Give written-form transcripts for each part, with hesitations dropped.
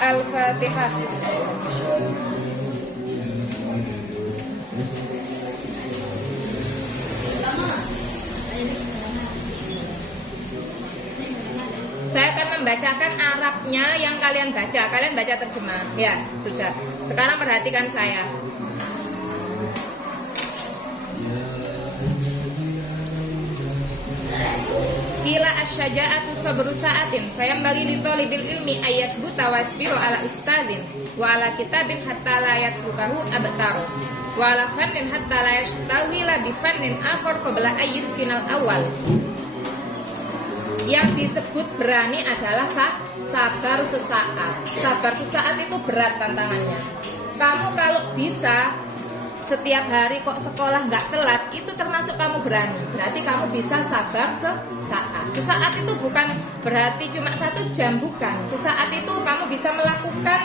Al-Fatihah. Saya akan membacakan Arabnya yang kalian baca. Kalian baca terjemah. Ya, sudah. Sekarang perhatikan saya. Kila asyaja'atu sabru sa'atin fayambagi li talibil ilmi ayathbuta wasbiru ala ustadin wa ala kitabin hatta la yatrukahu abtaru wa ala fannin hatta la yashtawila bi fannin akhar qabla ayyizkinal awal. Yang disebut berani adalah sabar sesaat. Sabar sesaat itu berat tantangannya. Kamu kalau bisa setiap hari kok sekolah nggak telat, itu termasuk kamu berani. Berarti kamu bisa sabar sesaat. Sesaat itu bukan berarti cuma 1 jam, bukan. Sesaat itu kamu bisa melakukan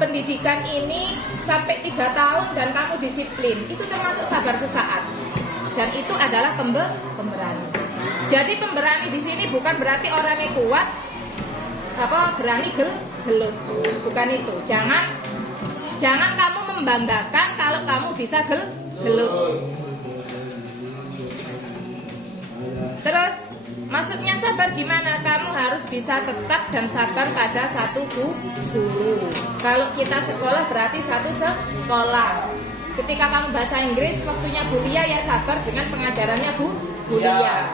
pendidikan ini sampai 3 tahun dan kamu disiplin. Itu termasuk sabar sesaat. Dan itu adalah pemberani. Jadi pemberani di sini bukan berarti orangnya kuat, berani gelut, bukan itu. Jangan kamu membanggakan kalau kamu bisa gelut. Terus maksudnya sabar gimana? Kamu harus bisa tetap dan sabar pada satu guru. Kalau kita sekolah berarti satu sekolah. Ketika kamu bahasa Inggris, waktunya Bu Lia ya sabar dengan pengajarannya Bu Lia.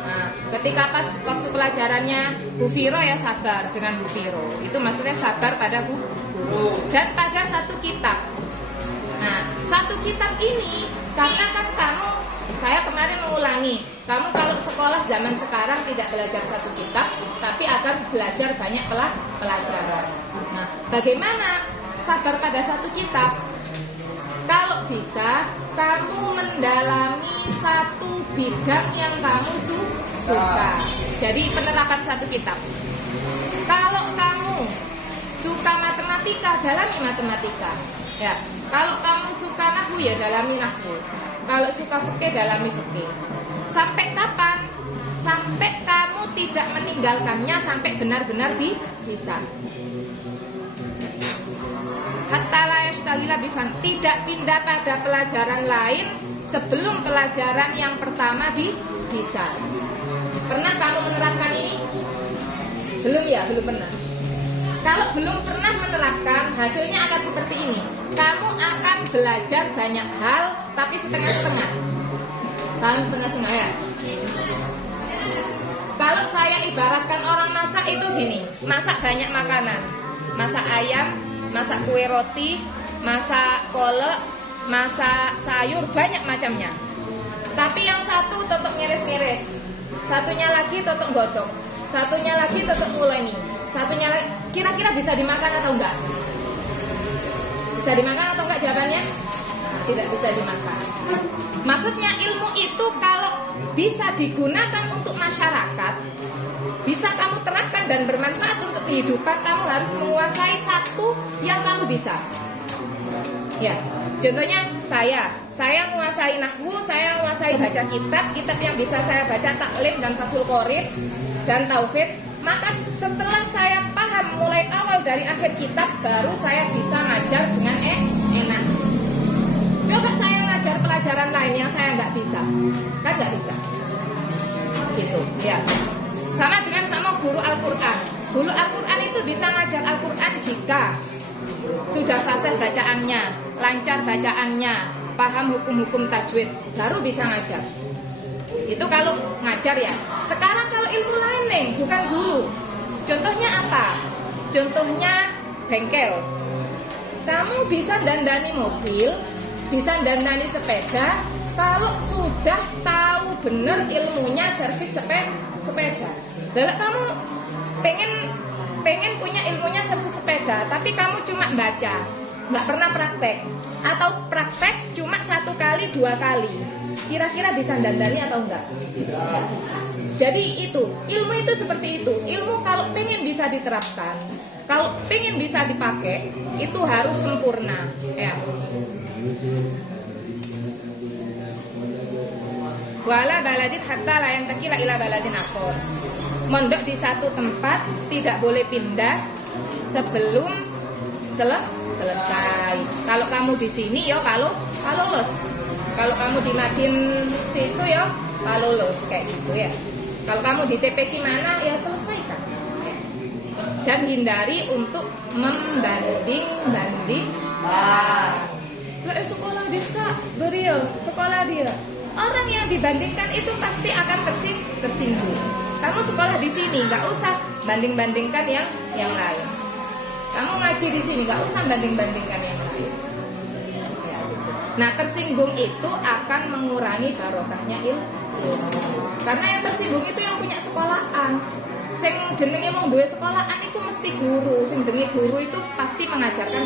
Nah, ketika pas waktu pelajarannya Bu Viro ya sabar dengan Bu Viro. Itu maksudnya sabar pada guru dan pada satu kitab. Nah, satu kitab ini karena kan saya kemarin mengulangi, kamu kalau sekolah zaman sekarang tidak belajar satu kitab, tapi akan belajar banyak pelajaran. Nah, bagaimana sabar pada satu kitab? Kalau bisa, kamu mendalami satu bidang yang kamu suka. Jadi penerapan satu kitab. Kalau kamu suka matematika, dalami matematika. Ya, kalau kamu suka nahwu ya dalami nahwu. Kalau suka fikih dalami fikih. Sampai kapan? Sampai kamu tidak meninggalkannya sampai benar-benar bisa. Hatta la yashtawila bifan, tidak pindah pada pelajaran lain sebelum pelajaran yang pertama bisa. Pernah kamu menerapkan ini? Belum ya, belum pernah. Kalau belum pernah menerapkan, hasilnya akan seperti ini. Kamu akan belajar banyak hal, tapi setengah-setengah. Paham setengah-setengah ya? Kalau saya ibaratkan orang masak itu gini, masak banyak makanan. Masak ayam, masak kue roti, masak kolak, masak sayur, banyak macamnya. Tapi yang satu totok miris-miris, satunya lagi totok godok, satunya lagi totok nguleni, satunya lagi, kira-kira bisa dimakan atau enggak? Bisa dimakan atau enggak jawabannya? Tidak bisa dimakan. Maksudnya ilmu itu kalau bisa digunakan untuk masyarakat, bisa kamu terapkan dan bermanfaat untuk kehidupan, kamu harus menguasai satu yang kamu bisa. Ya, contohnya saya menguasai nahwu, saya menguasai baca kitab yang bisa saya baca taklim dan fathul qorib dan tauhid. Maka setelah saya paham mulai awal dari akhir kitab, baru saya bisa ngajar dengan enak. Coba saya ngajar pelajaran lain yang saya nggak bisa, kan nggak bisa. Gitu, ya. Sama dengan guru Al-Quran. Guru Al-Quran itu bisa ngajar Al-Quran jika sudah fasih bacaannya, lancar bacaannya, paham hukum-hukum tajwid, baru bisa ngajar. Itu kalau ngajar ya. Sekarang kalau ilmu lain nih, bukan guru. Contohnya apa? Contohnya bengkel. Kamu bisa dandani mobil, bisa dandani sepeda, kalau sudah tahu benar ilmunya servis sepeda. Kalau kamu pengen punya ilmunya servis sepeda, tapi kamu cuma baca, nggak pernah praktek, atau praktek cuma 1 kali 2 kali, kira-kira bisa dandani atau enggak? Nggak bisa. Jadi itu ilmu itu seperti itu. Ilmu kalau pengen bisa diterapkan, kalau pengen bisa dipakai, itu harus sempurna. Ya. Wala baladin hatta la yantakila ila baladin akhar. mondok di satu tempat, tidak boleh pindah sebelum selesai. Kalau kamu di sini ya kalau lulus. Kalau kamu di Madin situ ya kalau lulus kayak gitu ya. Kalau kamu di TPQ mana ya selesaikan. Dan hindari untuk membanding-bandingkan. Sekolah desa beliau, sekolah dia. Orang yang dibandingkan itu pasti akan tersinggung. Kamu sekolah di sini, nggak usah banding-bandingkan yang lain. Kamu ngaji di sini, nggak usah banding-bandingkan yang lain. Nah, tersinggung itu akan mengurangi barokahnya ilmu. Karena yang tersinggung itu yang punya sekolahan. Sing jenenge wong duwe sekolahan itu mesti guru. Sing jenenge guru itu pasti mengajarkan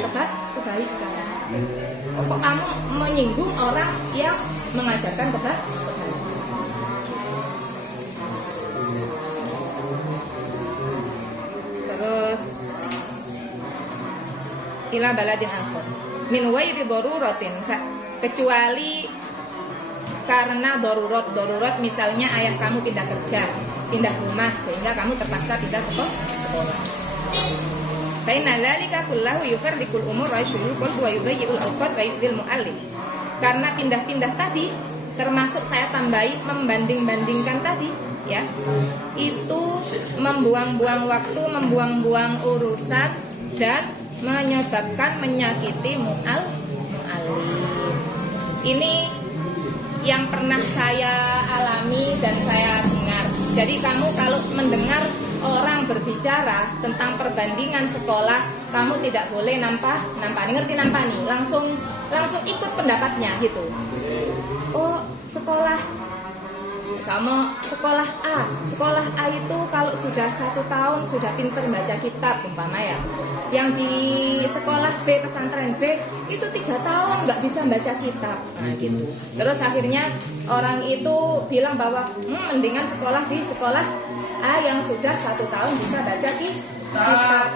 kebaikan. Kok kamu menyinggung orang yang mengajarkan kebaikan? Terus ila baladin akhir min wairi daruratin, kecuali karena darurat misalnya ayah kamu pindah kerja, pindah rumah sehingga kamu terpaksa pindah sekolah. Fa inna dzalika kullahu yufarriqul umur wa yushghilul qalb wa yudayyi'ul awqat wa yu'dhil mu'allim. Karena pindah-pindah tadi termasuk saya tambahi membanding-bandingkan tadi ya. Itu membuang-buang waktu, membuang-buang urusan dan menyebabkan menyakiti mu'allim. Ini yang pernah saya alami dan saya dengar. Jadi kamu kalau mendengar orang berbicara tentang perbandingan sekolah, kamu tidak boleh nampani, langsung ikut pendapatnya gitu. Oh, sekolah sama sekolah A itu kalau sudah 1 tahun sudah pinter baca kitab umpama ya. Yang di sekolah B, pesantren B itu 3 tahun nggak bisa baca kitab, nah gitu. Terus akhirnya orang itu bilang bahwa mendingan sekolah di sekolah A yang sudah 1 tahun bisa baca kitab. Nah,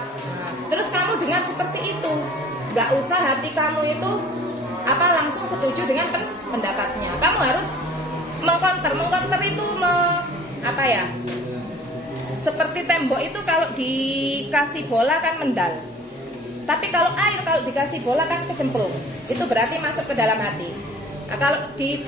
terus kamu dengar seperti itu, nggak usah hati kamu itu langsung setuju dengan pendapatnya. Kamu harus mengkonter itu seperti tembok itu kalau dikasih bola kan mendal. Tapi kalau air kalau dikasih bola kan kecemplung. Itu berarti masuk ke dalam hati. Nah, kalau di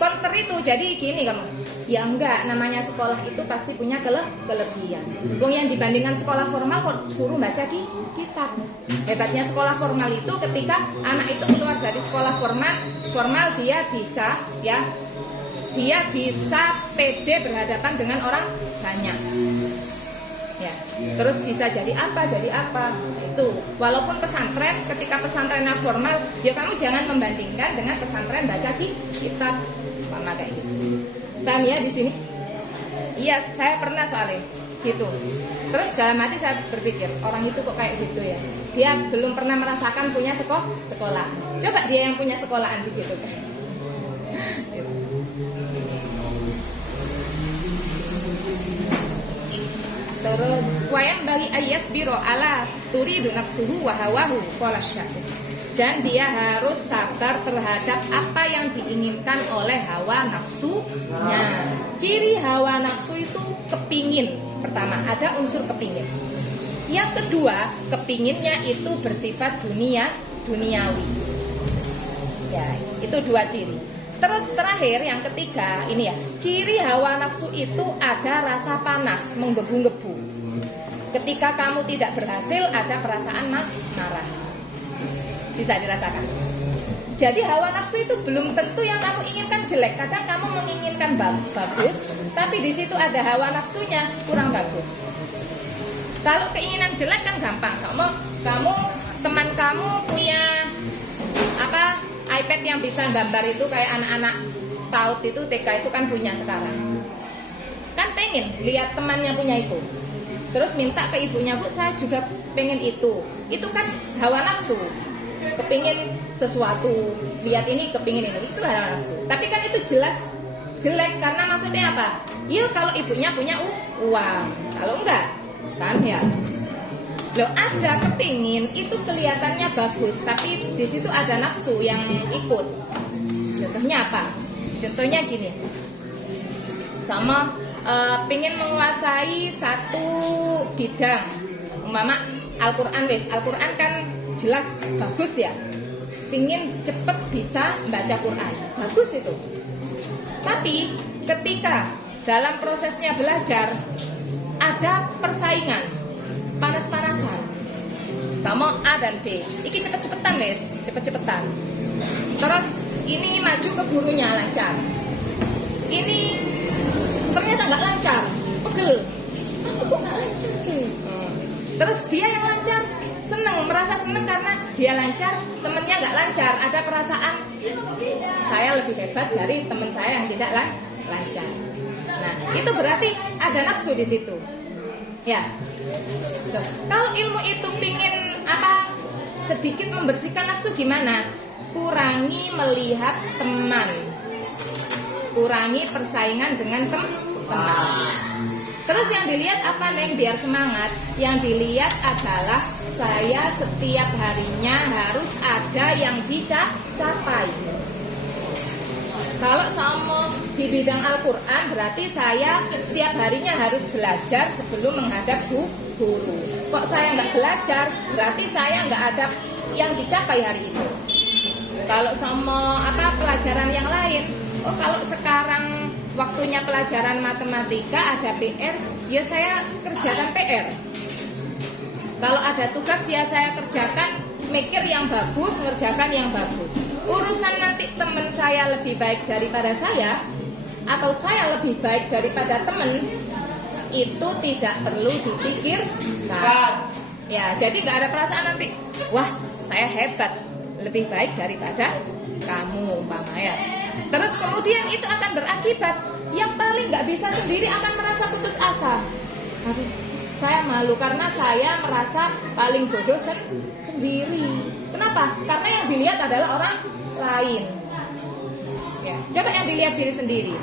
konter itu jadi gini kamu. Ya enggak, namanya sekolah itu pasti punya kelebihan. Wong yang dibandingkan sekolah formal kok suruh baca kitab. Hebatnya sekolah formal itu ketika anak itu keluar dari sekolah formal dia bisa pede berhadapan dengan orang banyak. Ya, terus bisa jadi apa? Itu walaupun pesantren, ketika pesantrennya formal, ya kamu jangan membandingkan dengan pesantren baca kitab sama kayak gitu. Paham ya di sini? Iya, saya pernah soalnya gitu. Terus dalam hati saya berpikir, orang itu kok kayak gitu ya? Dia belum pernah merasakan punya sekolah. Coba dia yang punya sekolahan gitu kan. Gitu. Terus wayang bagi ayas biro ala turidu nafsuhu wa hawahu qala syai'ir. Dan dia harus sabar terhadap apa yang diinginkan oleh hawa nafsunya. Ciri hawa nafsu itu kepingin. Pertama, ada unsur kepingin. Yang kedua, kepinginnya itu bersifat duniawi. Ya, itu 2 ciri. Terus terakhir yang ketiga, ini ya, ciri hawa nafsu itu ada rasa panas, menggebu-gebu. Ketika kamu tidak berhasil, ada perasaan marah. Bisa dirasakan. Jadi hawa nafsu itu belum tentu yang kamu inginkan jelek. Kadang kamu menginginkan bagus, tapi di situ ada hawa nafsunya kurang bagus. Kalau keinginan jelek kan gampang, sama teman kamu punya iPad yang bisa gambar itu kayak anak-anak PAUD itu, TK itu kan punya sekarang. Kan pengen lihat temannya punya itu. Terus minta ke ibunya, "Bu, saya juga pengen itu." Itu kan hawa nafsu. Kepingin sesuatu, lihat ini kepingin ini, itu hawa nafsu. Tapi kan itu jelas jelek karena maksudnya apa? Ya kalau ibunya punya uang, kalau enggak kan ya. Loh, ada kepingin itu kelihatannya bagus, tapi di situ ada nafsu yang ikut. Contohnya apa? Contohnya gini, sama pingin menguasai satu bidang, umpama Al-Quran Al-Quran kan jelas bagus ya, pingin cepet bisa baca Quran, bagus itu. Tapi ketika dalam prosesnya belajar ada persaingan, panas-panasan sama A dan B, iki cepet-cepetan guys, cepet-cepetan. Terus ini maju ke gurunya lancar, ini ternyata nggak lancar, pegel. Aku kok nggak lancar sih? Terus dia yang lancar seneng, merasa seneng karena dia lancar, temennya nggak lancar. Ada perasaan saya lebih hebat dari teman saya yang tidak lancar. Nah, itu berarti ada nafsu di situ. Ya. Tuh. Kalau ilmu itu pingin apa? Sedikit membersihkan nafsu gimana? Kurangi melihat teman. Kurangi persaingan dengan teman. Terus yang dilihat apa Neng biar semangat? Yang dilihat adalah saya setiap harinya harus ada yang dicapai. Kalau sama di bidang Al-Quran berarti saya setiap harinya harus belajar sebelum menghadap guru. Kok saya nggak belajar berarti saya nggak ada yang dicapai hari itu. Kalau sama apa pelajaran yang lain, oh kalau sekarang waktunya pelajaran matematika ada PR, ya saya kerjakan PR. Kalau ada tugas ya saya kerjakan, mikir yang bagus, ngerjakan yang bagus. Urusan nanti teman saya lebih baik daripada saya, atau saya lebih baik daripada teman, itu tidak perlu dipikirkan. Ya, jadi nggak ada perasaan nanti, wah saya hebat, lebih baik daripada kamu, umpama ya. Terus kemudian itu akan berakibat yang paling nggak bisa sendiri akan merasa putus asa. Aduh, saya malu karena saya merasa paling bodoh sendiri. Kenapa? Karena yang dilihat adalah orang lain. Ya, coba yang dilihat diri sendiri.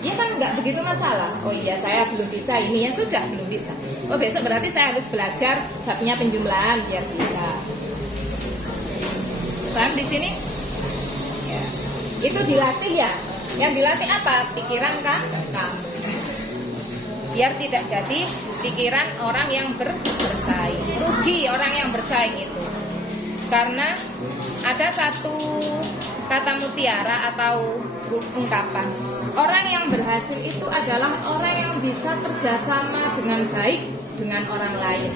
Dia kan nggak begitu masalah. Oh iya, saya belum bisa ini, ya sudah belum bisa. Oh besok berarti saya harus belajar babnya penjumlahan biar bisa. Paham di sini? Ya. Itu dilatih ya. Yang dilatih apa? Pikiran kamu. Biar tidak jadi pikiran orang yang bersaing. Rugi orang yang bersaing itu. Karena ada satu kata mutiara atau ungkapan, orang yang berhasil itu adalah orang yang bisa kerjasama dengan baik dengan orang lain,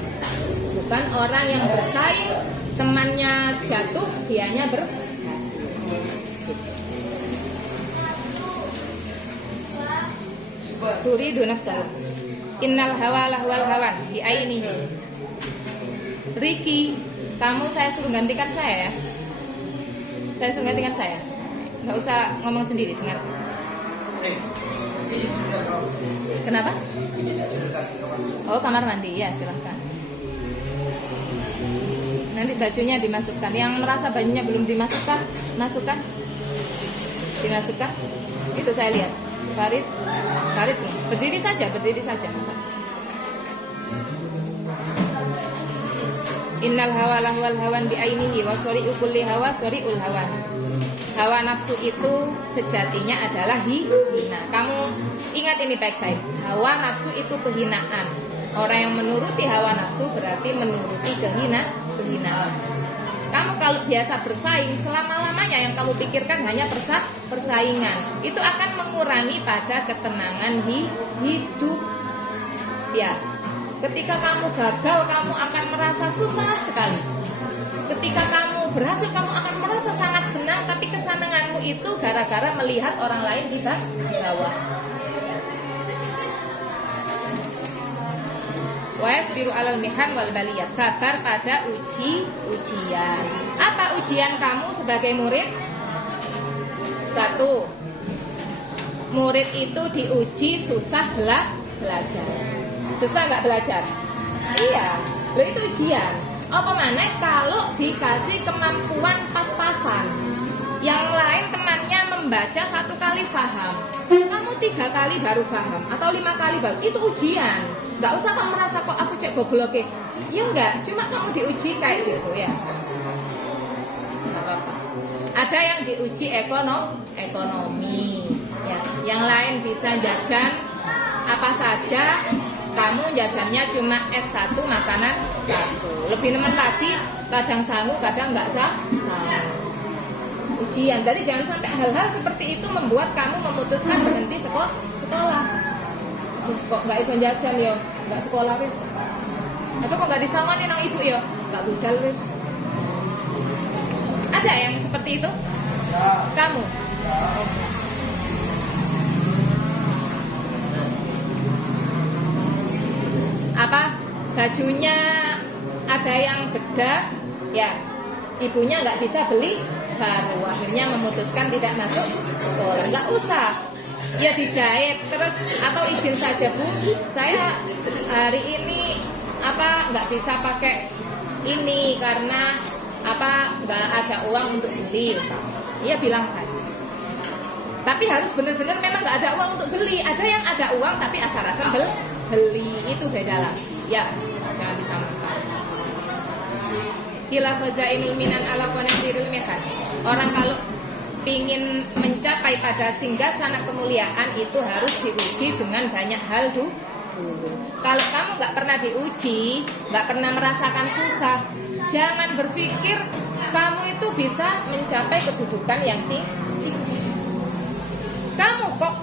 bukan orang yang bersaing, temannya jatuh, dianya berhasil. Turidu nafsahu innal hawa lahwal hawan bi ainihi. Riki, kamu saya suruh gantikan saya ya. Saya suruh gantikan saya. Nggak usah ngomong sendiri, dengar. Kenapa? Oh, kamar mandi, ya silahkan. Nanti bajunya dimasukkan. Yang merasa bajunya belum dimasukkan, masukkan. Dimasukkan. Itu saya lihat. Farid belum. Berdiri saja. Innal hawa lahwal hawan bi ainihi wa sari'u kulli hawa sari'ul hawan. Hawa nafsu itu sejatinya adalah hina. Kamu ingat ini baik-baik. Hawa nafsu itu kehinaan. Orang yang menuruti hawa nafsu berarti menuruti kehinaan. Kamu kalau biasa bersaing, selama-lamanya yang kamu pikirkan hanya persaingan. Itu akan mengurangi pada ketenangan hidup. Ya. Ketika kamu gagal, kamu akan merasa susah sekali. Ketika kamu berhasil, kamu akan merasa sangat senang. Tapi kesenanganmu itu gara-gara melihat orang lain di bawah. Wasbiru alal mihan wal baliyat. Sabar pada ujian. Apa ujian kamu sebagai murid? 1. Murid itu diuji susah belajar. Susah nggak belajar? Iya, lo itu ujian. Apa mana kalau dikasih kemampuan pas-pasan? Yang lain temannya membaca 1 kali paham, kamu 3 kali baru paham atau 5 kali baru, itu ujian. Nggak usah kok merasa kok aku cek goblok. Ya enggak, cuma kamu diuji kayak gitu ya. Nggak apa-apa. Ada yang diuji ekonomi, ya. Yang lain bisa jajan apa saja, kamu jajannya cuma S1 makanan 1. Lebih nemen lagi, kadang sanggup, kadang nggak sanggup. Ujian, jadi jangan sampai hal-hal seperti itu membuat kamu memutuskan berhenti sekolah. Kok nggak iso jajan yo, nggak sekolah wis. Atau kok nggak disangoni nang ibu yo, nggak budal wis. Ada yang seperti itu? Kamu? Apa? Bajunya ada yang bedah, ya ibunya nggak bisa beli baru, akhirnya memutuskan tidak masuk sekolah. Nggak usah, ya dijahit terus, atau izin saja Bu, saya hari ini nggak bisa pakai ini karena nggak ada uang untuk beli. Iya bilang saja. Tapi harus benar-benar memang nggak ada uang untuk beli. Ada yang ada uang tapi asal-asal beli, itu beda lah. Ya jangan disamakan. Kila khazainul minan ala qanatiril mihad. Orang kalau ingin mencapai pada singgasana kemuliaan itu harus diuji dengan banyak hal dulu. Kalau kamu nggak pernah diuji, nggak pernah merasakan susah, jangan berpikir kamu itu bisa mencapai kedudukan yang tinggi. Kamu kok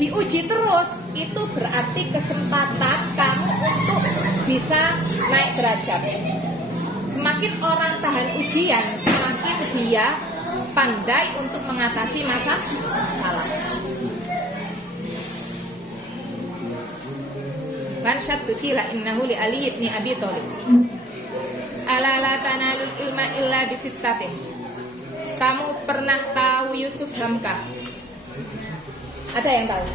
diuji terus, itu berarti kesempatan kamu untuk bisa naik derajat. Semakin orang tahan ujian, semakin dia pandai untuk mengatasi masalah. Man syattu la innahu li Ali ibn Abi Thalib. Ala la tanalul ilma illa bisittatin. Kamu pernah tahu Yusuf Hamka? Ada yang tahu?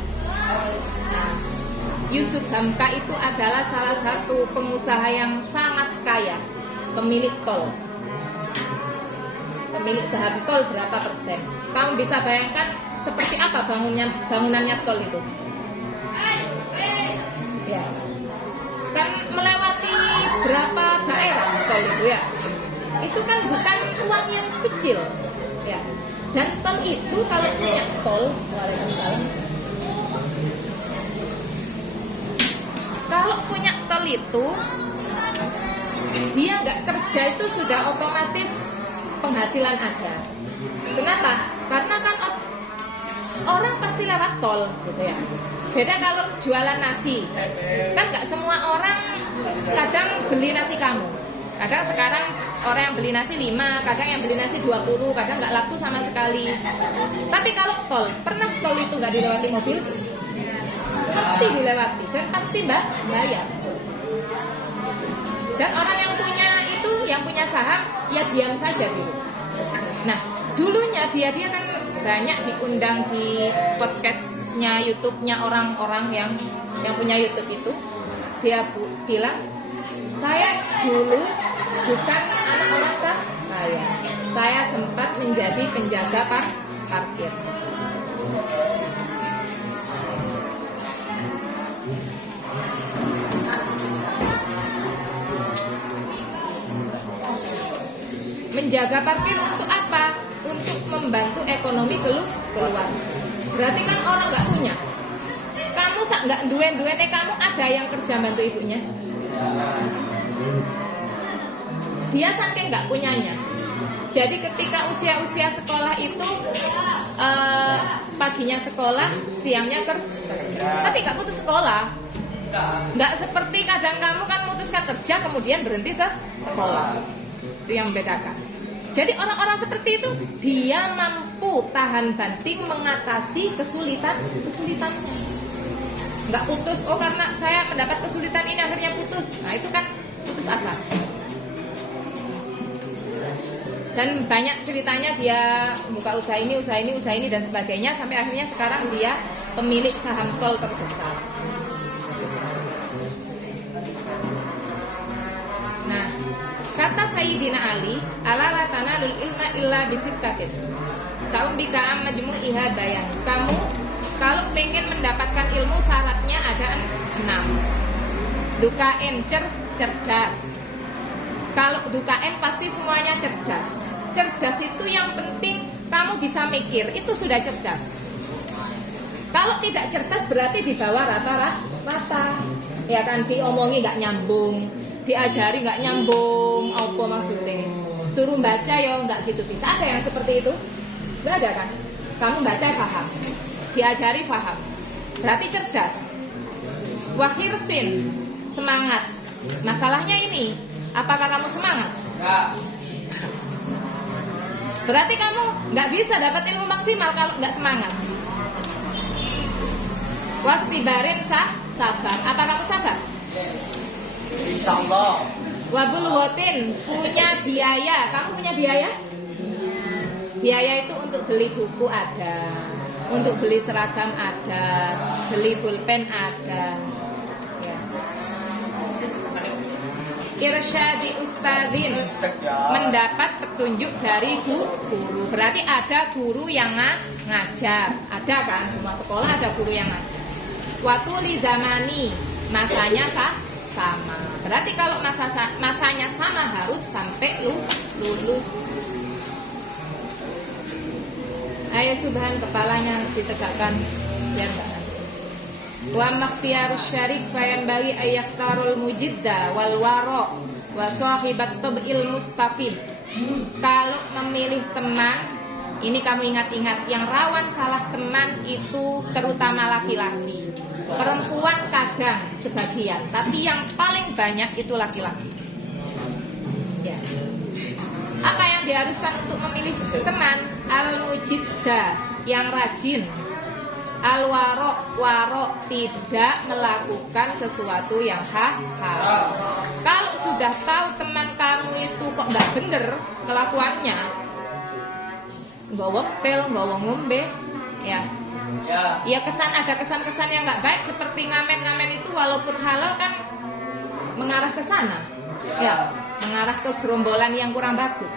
Yusuf Hamka itu adalah salah satu pengusaha yang sangat kaya, pemilik tol. Pemilik saham tol berapa persen? Kamu bisa bayangkan seperti apa bangunannya tol itu? Ya, kan melewati berapa daerah tol itu ya? Itu kan bukan uang yang kecil, ya. Dan tol itu kalau punya tol, Waalaikumsalam. Kalau punya tol itu, dia nggak kerja itu sudah otomatis penghasilan ada. Kenapa? Karena kan orang pasti lewat tol, gitu ya. Beda kalau jualan nasi, kan nggak semua orang kadang beli nasi kamu. Kadang sekarang orang yang beli nasi 5, kadang yang beli nasi 20, kadang nggak laku sama sekali. Tapi kalau tol, pernah tol itu nggak dilewati mobil? Pasti dilewati dan pasti bayar. Dan orang yang punya itu, yang punya saham, ya diam saja gitu. Nah, dulunya dia kan banyak diundang di podcastnya, YouTube-nya orang-orang yang punya YouTube itu. Dia bilang, saya dulu bukan anak orang kaya. Saya sempat menjadi penjaga parkir. Menjaga parkir untuk apa? Untuk membantu ekonomi keluar. Berarti kan orang nggak punya. Kamu nggak duwe-duwene, kamu ada yang kerja bantu ibunya. Dia saking nggak punyanya. Jadi ketika usia sekolah itu paginya sekolah, siangnya kerja. Tapi nggak putus sekolah. Nggak seperti kadang kamu kan memutuskan kerja kemudian berhenti sekolah. Itu yang membedakan. Jadi orang-orang seperti itu dia mampu tahan banting mengatasi kesulitannya. Nggak putus, oh karena saya mendapat kesulitan ini akhirnya putus. Nah itu kan putus asa. Dan banyak ceritanya dia buka usaha ini dan sebagainya, sampai akhirnya sekarang dia pemilik saham tol terbesar. Nah, kata Sayyidina Ali, ala la tanalul ilma illa bisittatin. Saum bika majmu'iha bayan. Kamu kalau pengen mendapatkan ilmu syaratnya ada 6. Dukaen cerdas. Kalau dukaen pasti semuanya cerdas. Cerdas itu yang penting kamu bisa mikir, itu sudah cerdas. Kalau tidak cerdas berarti di bawah rata-rata. patah. Ya kan, diomongi nggak nyambung, diajari nggak nyambung, apa maksudnya? Suruh baca ya nggak gitu bisa. Ada yang seperti itu? Nggak ada kan? Kamu baca paham, diajari paham, berarti cerdas. Wahirsin, semangat. Masalahnya ini, apakah kamu semangat? Enggak. Berarti kamu nggak bisa dapat ilmu maksimal kalau nggak semangat. Wastibarin sabar. Apa kamu sabar? Insyaallah. Wabulwotin, punya biaya. Kamu punya biaya? Biaya itu untuk beli buku ada, untuk beli seragam ada, beli pulpen ada. Ya. Irsyadi ustadzin, mendapat petunjuk dari guru. Berarti ada guru yang ngajar. Ada kan? Semua sekolah ada guru yang ngajar. Waktu li zamani, masanya sama. Berarti kalau masanya sama harus sampai lulus. Ayo subhan, kepalanya ditegakkan biar enggak nanti. Wa makhtiyarus syarik fayan bagi ayyaktarul mujidda wal waro wa sahibat tabil mustaqim. Kalau memilih teman, ini kamu ingat-ingat, yang rawan salah teman itu terutama laki-laki. Perempuan kadang sebagian, tapi yang paling banyak itu laki-laki. Ya. Apa yang diharuskan untuk memilih teman? Al-mujidda, yang rajin. Al-waro, tidak melakukan sesuatu yang haram. Kalau sudah tahu teman kamu itu kok nggak bener kelakuannya, nggawa pel, nggawa ngombe, ya. Ya ada kesan-kesan yang nggak baik seperti ngamen-ngamen itu, walaupun halal kan mengarah ke sana, ya, mengarah ke gerombolan yang kurang bagus.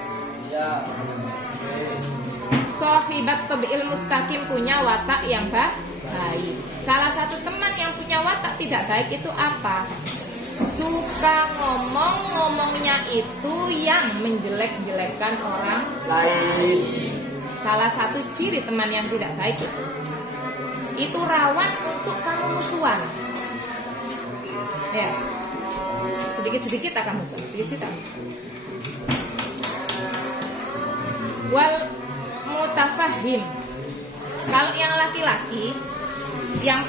Sohibat tabil mustaqim, punya watak yang baik. Salah satu teman yang punya watak tidak baik itu apa? Suka ngomongnya itu yang menjelek-jelekkan orang lain. Salah satu ciri teman yang tidak baik itu rawan untuk kamu musuhan. Ya, sedikit-sedikit akan musuh, sedikit-sedikit akan musuh. Wal mutafahim, kalau yang laki-laki, yang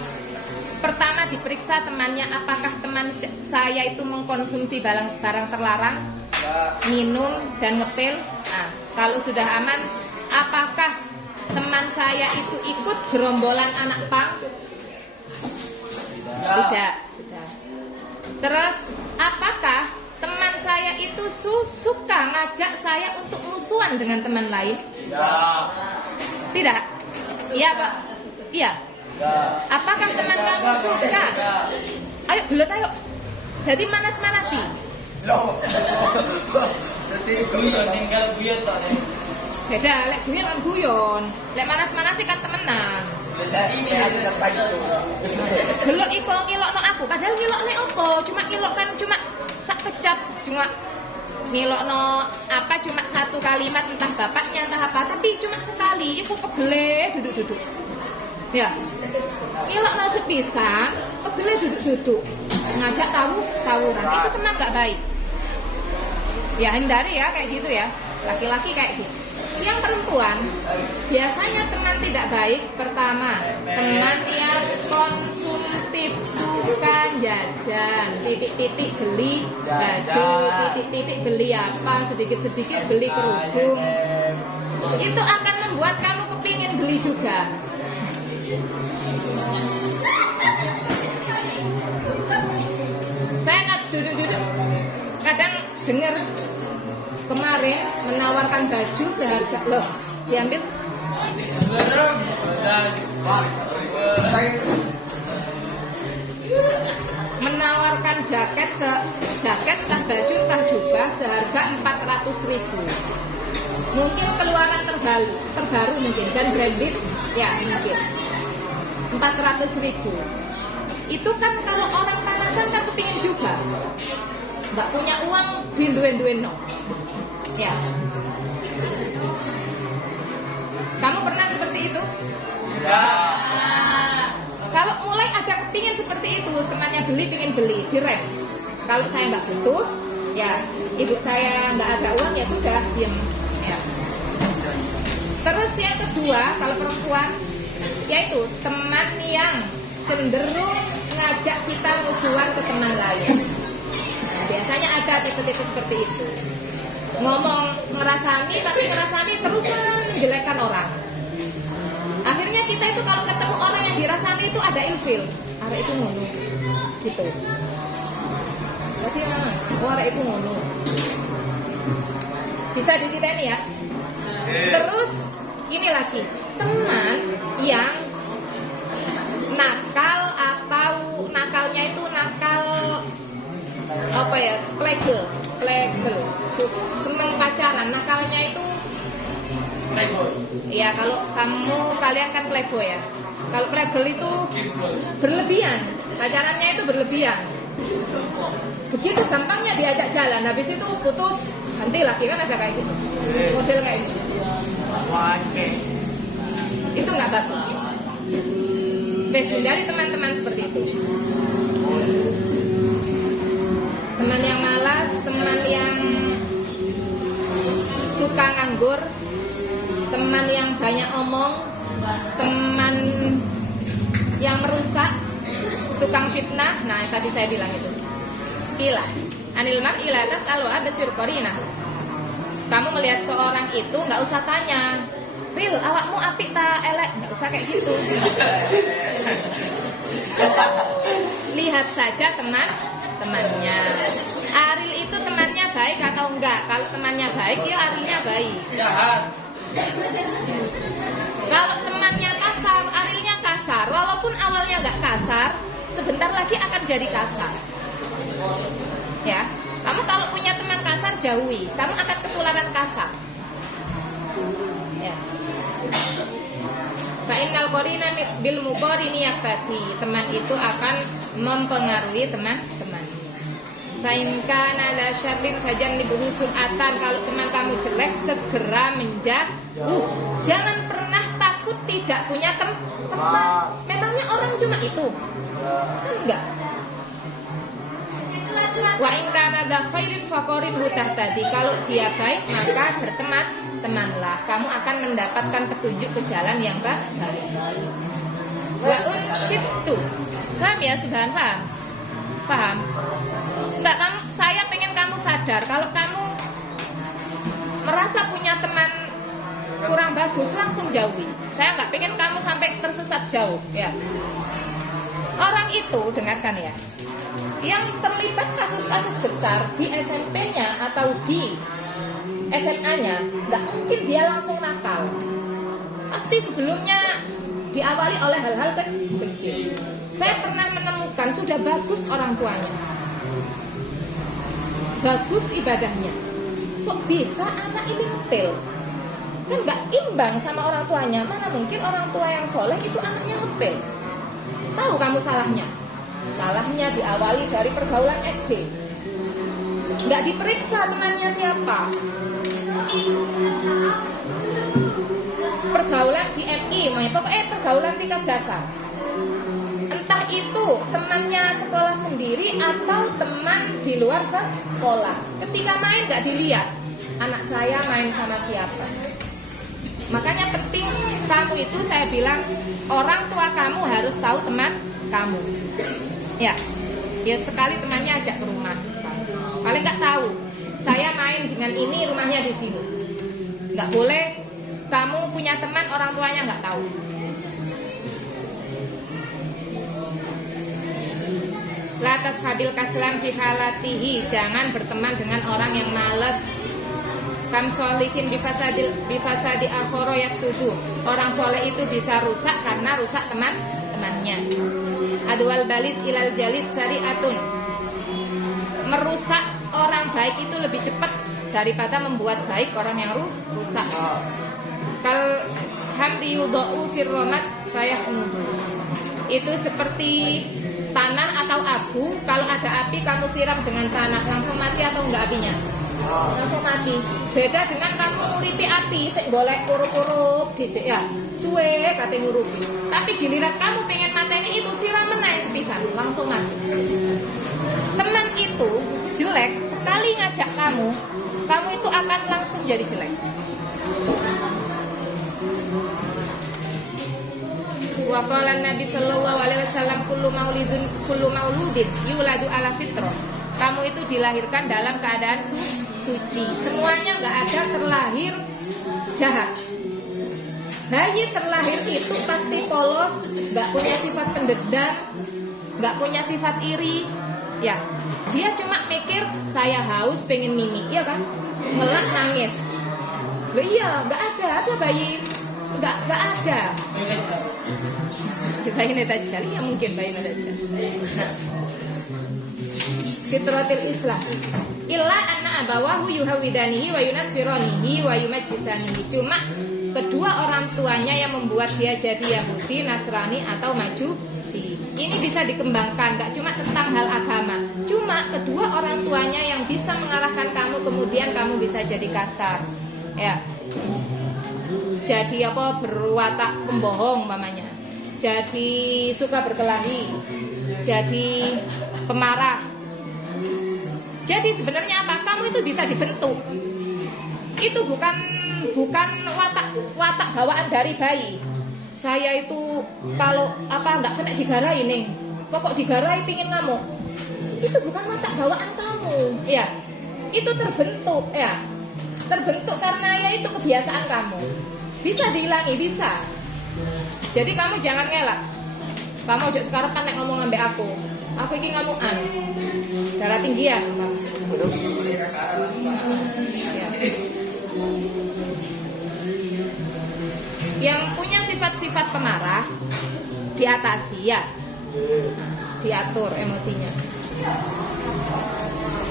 pertama diperiksa temannya, apakah teman saya itu mengkonsumsi barang terlarang, minum dan ngepil. Nah, kalau sudah aman, apakah teman saya itu ikut gerombolan anak pang? Tidak, sudah. Terus, apakah teman saya itu suka ngajak saya untuk musuhan dengan teman lain? Tidak. Iya, Pak. Iya. Apakah teman kamu suka? Ayo, gelut ayo. Jadi manas-manasi. Jadi guyon tinggal guyon tok. Beda, lek guyon kan guyon. Lek manas-manasi kan temenan. Gelok iku ngilokno aku, padahal ngilokne opo? Cuma ngilok kan cuma sak kecap, cuma ngilokno apa cuma satu kalimat, entah bapaknya entah apa, tapi cuma sekali iku pegele duduk-duduk. Ya. Ngilokno sepisan, pegele duduk-duduk. Ngajak tawuran. Itu teman enggak baik. Ya hindari ya kayak gitu ya. Laki-laki kayak gitu. Yang perempuan biasanya teman tidak baik. Pertama, teman yang konsumtif, suka jajan, titik-titik beli baju, titik-titik beli apa, sedikit-sedikit beli kerudung. Itu akan membuat kamu kepingin beli juga. Saya nggak duduk-duduk, kadang dengar kemarin menawarkan baju seharga loh, diambil menawarkan jaket entah baju entah jubah seharga 400.000. Mungkin keluaran terbaru mungkin dan branded ya mungkin 400.000. Itu kan kalau orang panasan kan kepingin juga, nggak punya uang duin no. Ya. Kamu pernah seperti itu? Ya. Kalau mulai ada kepingin seperti itu, temannya beli, pingin beli, direm. Kalau saya nggak butuh, ya ibu saya nggak ada uang, ya sudah, diem. Ya. Terus yang kedua, kalau perempuan, yaitu teman yang cenderung ngajak kita musuhan ke teman lain. Nah, biasanya ada tipe-tipe seperti itu. Ngomong ngerasani, tapi ngerasani terusan menjelekkan orang. Akhirnya kita itu kalau ketemu orang yang dirasani itu ada ilfil. Arek itu ngono. Gitu. Berarti arek itu ngono. Bisa dititeni ya. Terus ini lagi, teman yang nakal atau nakalnya itu nakal apa ya, plegel, seneng pacaran, nakalnya itu Playboy. ya. Kalau kalian kan playboy ya. Kalau plegel itu berlebihan, pacarannya itu berlebihan. Begitu gampangnya diajak jalan, habis itu putus, ganti lagi, kan ada kayak gitu, model kayak gitu. Itu nggak bagus. Hindari teman-teman seperti itu. Teman yang malas, teman yang suka nganggur, teman yang banyak omong, teman yang merusak, tukang fitnah. Nah, tadi saya bilang itu. Ila anil mar'i la tas'alu absir qarina. Kamu melihat seorang itu nggak usah tanya, Ril, awakmu apik ta elek, nggak usah kayak gitu. Lihat saja temannya. Aril itu temannya baik atau enggak? Kalau temannya baik, ya Arilnya baik. Jahat. Kalau temannya kasar, Arilnya kasar. Walaupun awalnya nggak kasar, sebentar lagi akan jadi kasar. Ya, kamu kalau punya teman kasar, jauhi. Kamu akan ketularan kasar. Ya. Fa'innal qarina bil muqarini yaqtadi. Teman itu akan mempengaruhi teman-teman. Fa'in kana la syarrin fajannibuhu sur'atan. Kalau teman kamu jelek, segera menjauh. Jangan pernah takut tidak punya teman. Memangnya orang cuma itu? Kan enggak. Wa in kana dza khairin faqarinhu tahtadi. Kalau dia baik, maka bertemanlah. Kamu akan mendapatkan petunjuk ke jalan yang baik. Wa unsyittu. Paham ya, Subhan? Paham? Enggak, saya pengen kamu sadar kalau kamu merasa punya teman kurang bagus, langsung jauhi. Saya nggak pengen kamu sampai tersesat jauh, ya. Orang itu, dengarkan ya, yang terlibat kasus-kasus besar di SMP-nya atau di SMA-nya, nggak mungkin dia langsung nakal. Pasti sebelumnya diawali oleh hal-hal kecil. Saya pernah menemukan sudah bagus orang tuanya, bagus ibadahnya, kok bisa anak ini ngepil? Kan nggak imbang sama orang tuanya. Mana mungkin orang tua yang soleh itu anaknya ngepil? Tahu kamu salahnya? Salahnya diawali dari pergaulan SD. Nggak diperiksa temannya siapa. Pergaulan di MI, pokoknya pergaulan tingkat dasar. Entah itu temannya sekolah sendiri atau teman di luar sekolah. Ketika main nggak dilihat, anak saya main sama siapa. Makanya penting kamu itu, saya bilang, orang tua kamu harus tahu teman kamu. Ya sekali temannya ajak ke rumah. Paling nggak tahu, saya main dengan ini, rumahnya di sini. Nggak boleh kamu punya teman orang tuanya nggak tahu. La tashabil kaslan fi halatihi. Jangan berteman dengan orang yang malas. Kam solihin bifasadi akhoro yafsudu. Orang soleh itu bisa rusak karena rusak teman-temannya. Adwal balid ilal jalid sari'atun. Merusak orang baik itu lebih cepat daripada membuat baik orang yang rusak. Kal hamdi yudha'u fir ramat fayahmudu. Itu seperti tanah atau abu. Kalau ada api kamu siram dengan tanah, langsung mati atau enggak apinya? Langsung mati. Beda dengan kamu nguripi api, sik golek urup-urup dhisik ya. Suwe kate ngurupi. Tapi giliran kamu pengen mateni itu siraman naik sepisan, langsung mati. Teman itu jelek, sekali ngajak kamu itu akan langsung jadi jelek. Wa qala Nabi sallallahu alaihi wasallam kullu mauludin yuladu ala fitrah. Kamu itu dilahirkan dalam keadaan suci. Semuanya nggak ada terlahir jahat. Bayi terlahir itu pasti polos, nggak punya sifat pendendam, nggak punya sifat iri. Ya, dia cuma mikir saya haus pengen mimi, iya kan? Ngelak nangis. Loh iya, nggak ada bayi, nggak ada. Bayi netajal, ya mungkin bayi netajal. Nah, fitratil Islam. Illa anna abawahu yuhawidanihi wa yunassiranihi wa yumajjisanihi. Cuma kedua orang tuanya yang membuat dia jadi Yahudi, Nasrani atau Majusi. Ini bisa dikembangkan, gak cuma tentang hal agama. Cuma kedua orang tuanya yang bisa mengarahkan kamu, kemudian kamu bisa jadi kasar. Ya. Jadi apa, berwatak pembohong mamanya. Jadi suka berkelahi. Jadi pemarah. Jadi sebenarnya apa? Kamu itu bisa dibentuk. Itu bukan watak bawaan dari bayi. Saya itu kalau apa nggak kena digarai nih, pokok digarai pingin ngamuk. Itu bukan watak bawaan kamu, ya. Itu terbentuk, ya. Terbentuk karena ya itu kebiasaan kamu. Bisa dihilangi, bisa. Jadi kamu jangan ngelak. Kamu sekarang kan nek ngomong ambek aku ini ngamukan. Darah tinggi ya. Yang punya sifat-sifat pemarah diatasi ya, diatur emosinya.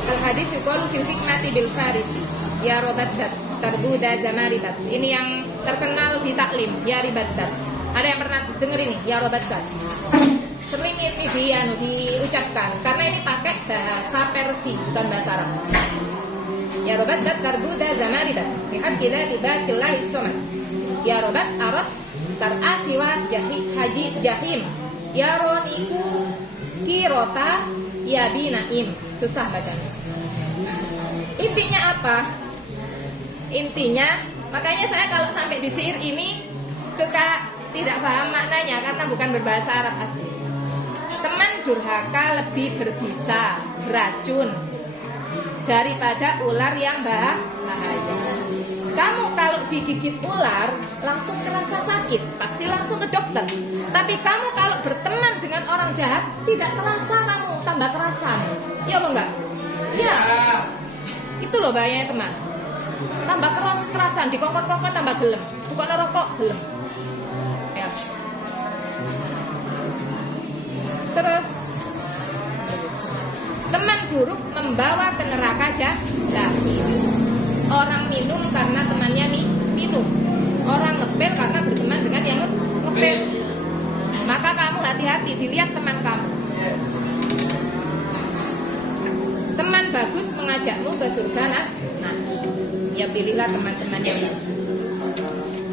Al-hadits yuqalu fil hikmati bil farisi ya robadat tarbuda zamaribat. Ini yang terkenal di taklim ya ribadat. Ada yang pernah denger ini ya robadat? Sering ini diucapkan karena ini pakai bahasa Persia bukan bahasa Arab. Ya robadat tarbuda zamaribat bihaqila tibatillah isomad. Ya robat arat tarasiwa haji jahim. Ya roniku kirota ya binaim. Susah bacanya. Intinya apa? Intinya makanya saya kalau sampai di syair ini suka tidak paham maknanya karena bukan berbahasa Arab asli. Teman durhaka lebih berbisa, beracun daripada ular yang bahaya. Kamu kalau digigit ular langsung terasa sakit, pasti langsung ke dokter. Tapi kamu kalau berteman dengan orang jahat tidak terasa, kamu tambah kerasan. Iya apa enggak? Iya. Itu loh bahayanya teman. Tambah kerasan, dikongkon-kongkon tambah gelem. Bukan rokok gelem. Ya. Terus teman buruk membawa ke neraka jahim. Orang minum karena temannya minum. Orang ngepel karena berteman dengan yang ngepel. Maka kamu hati-hati, dilihat teman kamu. Teman bagus mengajakmu ke surga nanti. Ya pilihlah teman-teman yang bagus.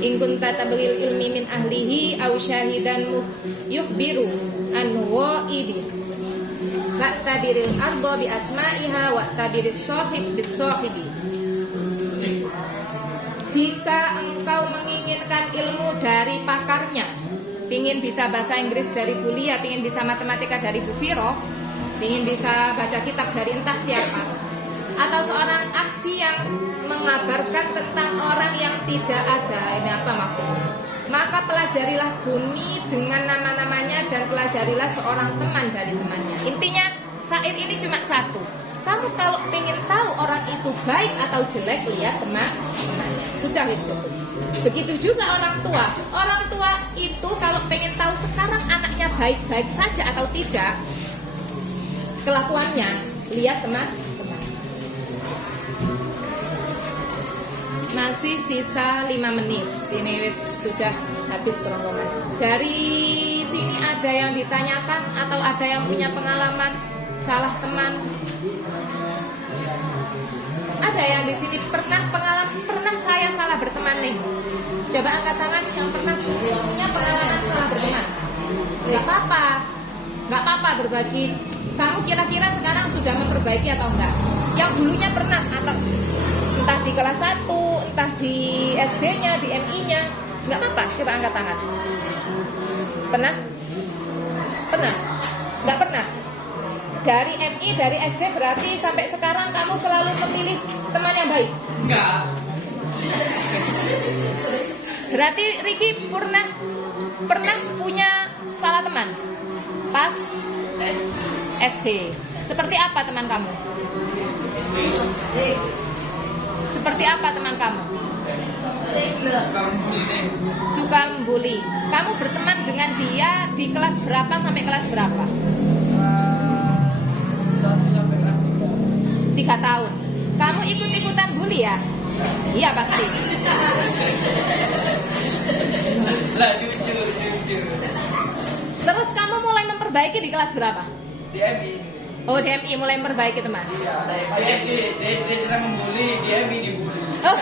In kunta tabghil ilmi min ahlihi aw syahidan yukhbiru an wa'ibi. Fa'tabiril arda bi asma'iha wa tabiris sahib bis sahibi. Jika engkau menginginkan ilmu dari pakarnya, pingin bisa bahasa Inggris dari Bu Lia, pingin bisa matematika dari Bu Viro, pingin bisa baca kitab dari entah siapa, atau seorang aksi yang mengabarkan tentang orang yang tidak ada, ini apa maksudnya? Maka pelajarilah bumi dengan nama-namanya dan pelajarilah seorang teman dari temannya. Intinya, syair ini cuma satu. Kamu kalau pengen tahu orang itu baik atau jelek, lihat teman-temannya. Sudah cukup. Begitu juga orang tua. Orang tua itu kalau pengen tahu sekarang anaknya baik-baik saja atau tidak, kelakuannya, lihat teman-teman. Masih sisa 5 menit. Ini sudah habis kerongkongan. Dari sini ada yang ditanyakan atau ada yang punya pengalaman salah teman? Ada yang di sini pernah saya salah berteman nih? Coba angkat tangan yang pernah punya pengalaman salah berteman. Nggak apa-apa berbagi. Kamu kira-kira sekarang sudah memperbaiki atau enggak? Yang dulunya pernah, atau entah di kelas 1, entah di SD-nya, di MI-nya, nggak apa-apa, coba angkat tangan. Pernah? Pernah? Nggak pernah? Dari MI, dari SD berarti sampai sekarang kamu selalu memilih teman yang baik? Enggak. Berarti Riki pernah punya salah teman pas SD. Seperti apa teman kamu? Seperti apa teman kamu? Suka membuli. Kamu berteman dengan dia di kelas berapa sampai kelas berapa? 3 tahun. Kamu ikut-ikutan bully ya? Iya pasti. Lah jujur. Terus kamu mulai memperbaiki di kelas berapa? Di MI. Oh, di MI mulai memperbaiki teman. Di SD sedang membuli, di MI dibully. Oh.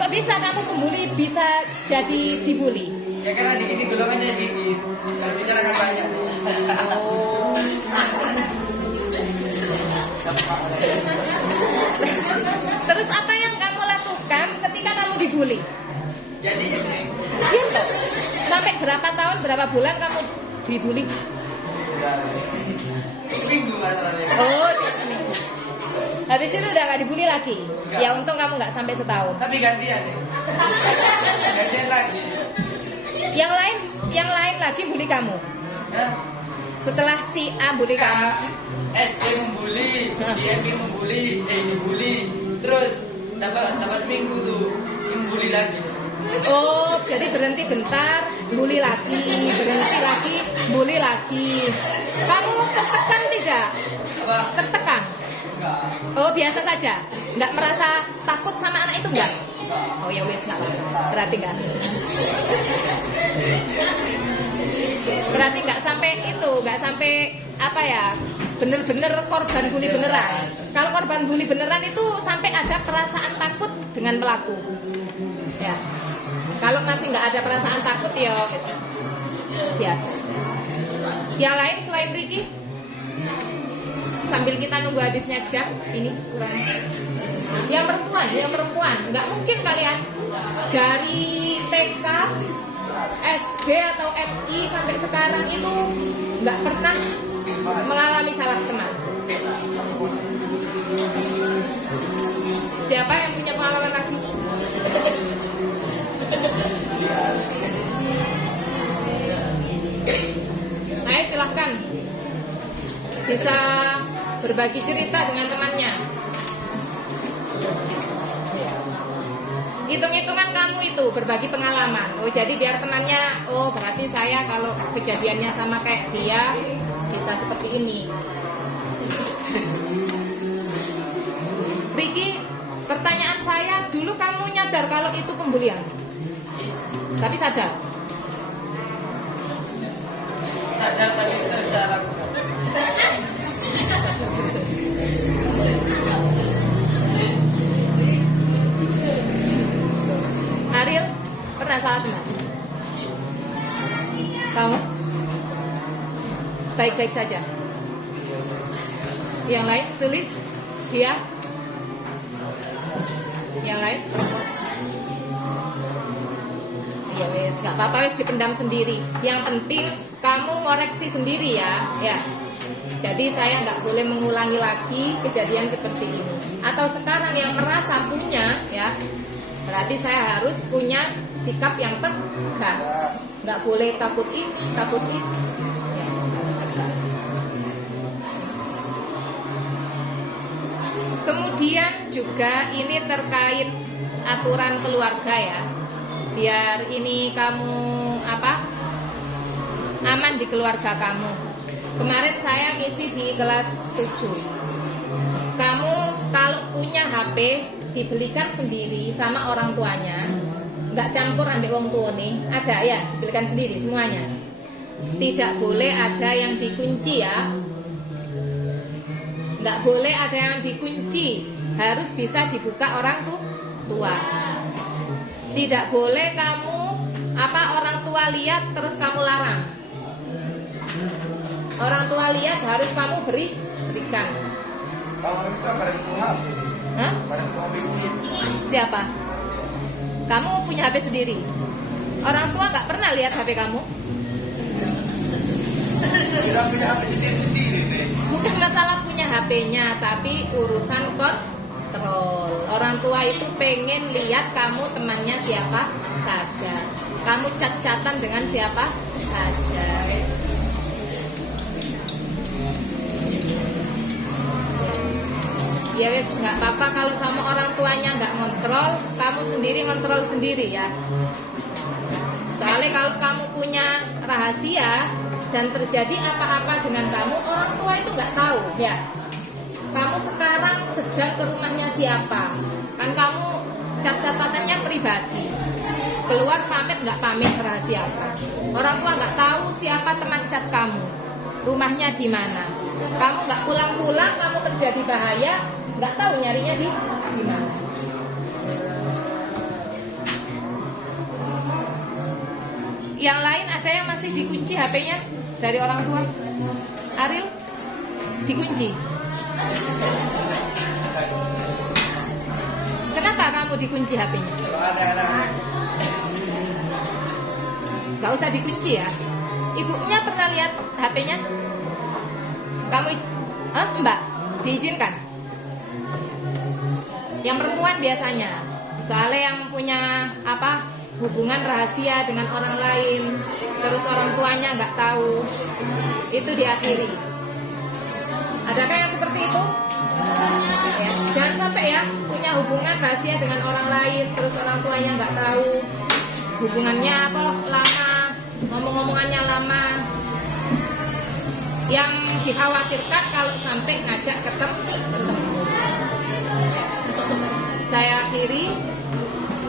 Kok bisa kamu membuli bisa jadi dibully? Ya karena dikit golongannya dikit. Kalau bicara kan banyak. Oh. Terus apa yang kamu lakukan ketika kamu dibully? Jadi Diam toh. Sampai berapa tahun, berapa bulan kamu dibully? seminggu masalahnya. Oh, seminggu. Habis itu udah gak dibully lagi. Ya untung kamu nggak sampai setahun. Tapi gantian ya. Gantian lagi. Yang lain lagi bully kamu. Hah? Setelah si A bully kamu. SD membuli, di MI membuli, dibully. Terus dapat seminggu tuh membuli lagi. Oh, jadi berhenti bentar, bully lagi, berhenti lagi, bully lagi. Kamu tertekan tidak? Apa? Tertekan? Enggak. Oh, biasa saja. Nggak merasa takut sama anak itu enggak? Enggak. Oh ya wes nggak apa-apa. Berarti nggak. Berarti nggak sampai apa ya? Bener-bener korban bully beneran. Kalau korban bully beneran itu sampai ada perasaan takut dengan pelaku. Ya. Kalau masih nggak ada perasaan takut ya wes, biasa. Yang lain selain Ricky? Sambil kita nunggu habisnya jam ini kurang. Yang perempuan, nggak mungkin kalian dari TK, SD atau MI sampai sekarang itu nggak pernah mengalami salah teman. Siapa yang punya pengalaman lagi? Ayo silahkan, bisa berbagi cerita dengan temannya. Hitung-hitungan kamu itu berbagi pengalaman. Oh jadi biar temannya, oh berarti saya kalau kejadiannya sama kayak dia bisa seperti ini. Ricky, pertanyaan saya, dulu kamu nyadar kalau itu pembulian? Tapi sadar? Sadar tapi terus saya lakukan. Ariel, pernah salah teman? Kamu? Baik-baik saja. Yang lain, Sulis? Dia? Yang lain? Ya wes, nggak apa-apa wes dipendam sendiri. Yang penting kamu ngoreksi sendiri ya. Ya. Jadi saya nggak boleh mengulangi lagi kejadian seperti ini. Atau sekarang yang merasa punya, ya, berarti saya harus punya sikap yang tegas. Nggak boleh takut ini, takut itu. Ya, harus tegas. Kemudian juga ini terkait aturan keluarga ya. Biar ini kamu aman di keluarga kamu. Kemarin saya ngisi di kelas 7. Kamu kalau punya HP dibelikan sendiri sama orang tuanya, nggak campur ambil wong tua nih. Ada ya, dibelikan sendiri semuanya. Tidak boleh ada yang dikunci ya. Nggak boleh ada yang dikunci. Harus bisa dibuka orang tua. Tidak boleh kamu orang tua lihat terus kamu larang. Orang tua lihat harus kamu berikan. Kalau kita bareng Tuhan, Hah? bareng Tuhan bikin. Siapa? Kamu punya HP sendiri. Orang tua nggak pernah lihat HP kamu. Kita punya HP sendiri deh. Bukan masalah punya HP-nya, tapi urusan kontrol. Orang tua itu pengen lihat kamu temannya siapa saja. Kamu cat-catan dengan siapa saja. Ya wes, nggak apa-apa kalau sama orang tuanya nggak ngontrol, kamu sendiri ngontrol sendiri ya. Soalnya kalau kamu punya rahasia dan terjadi apa-apa dengan kamu, orang tua itu nggak tahu ya. Kamu sekarang sedang ke rumahnya siapa? Kan kamu cat-catatannya pribadi. Keluar pamit nggak pamit rahasia apa? Orang tua nggak tahu siapa teman cat kamu, rumahnya di mana. Kamu nggak pulang-pulang, kamu terjadi bahaya, nggak tahu nyarinya di mana. Yang lain ada yang masih dikunci HP-nya dari orang tua? Ariel, dikunci. Kenapa kamu dikunci HP-nya? Kalau ada Gak usah dikunci ya. Ibunya pernah lihat HP-nya? Kamu, Mbak, diizinkan? Yang perempuan biasanya. Soalnya yang punya hubungan rahasia dengan orang lain, terus orang tuanya nggak tahu, itu diakhiri. Adakah yang seperti itu? Ya, jangan sampai ya punya hubungan rahasia dengan orang lain, terus orang tuanya nggak tahu. Hubungannya kok lama, ngomong-ngomongannya lama. Yang dikhawatirkan kalau sampai ngajak ketemu. Ya. Saya akhiri.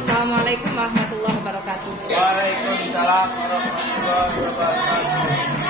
Assalamualaikum warahmatullahi wabarakatuh. Waalaikumsalam warahmatullahi wabarakatuh.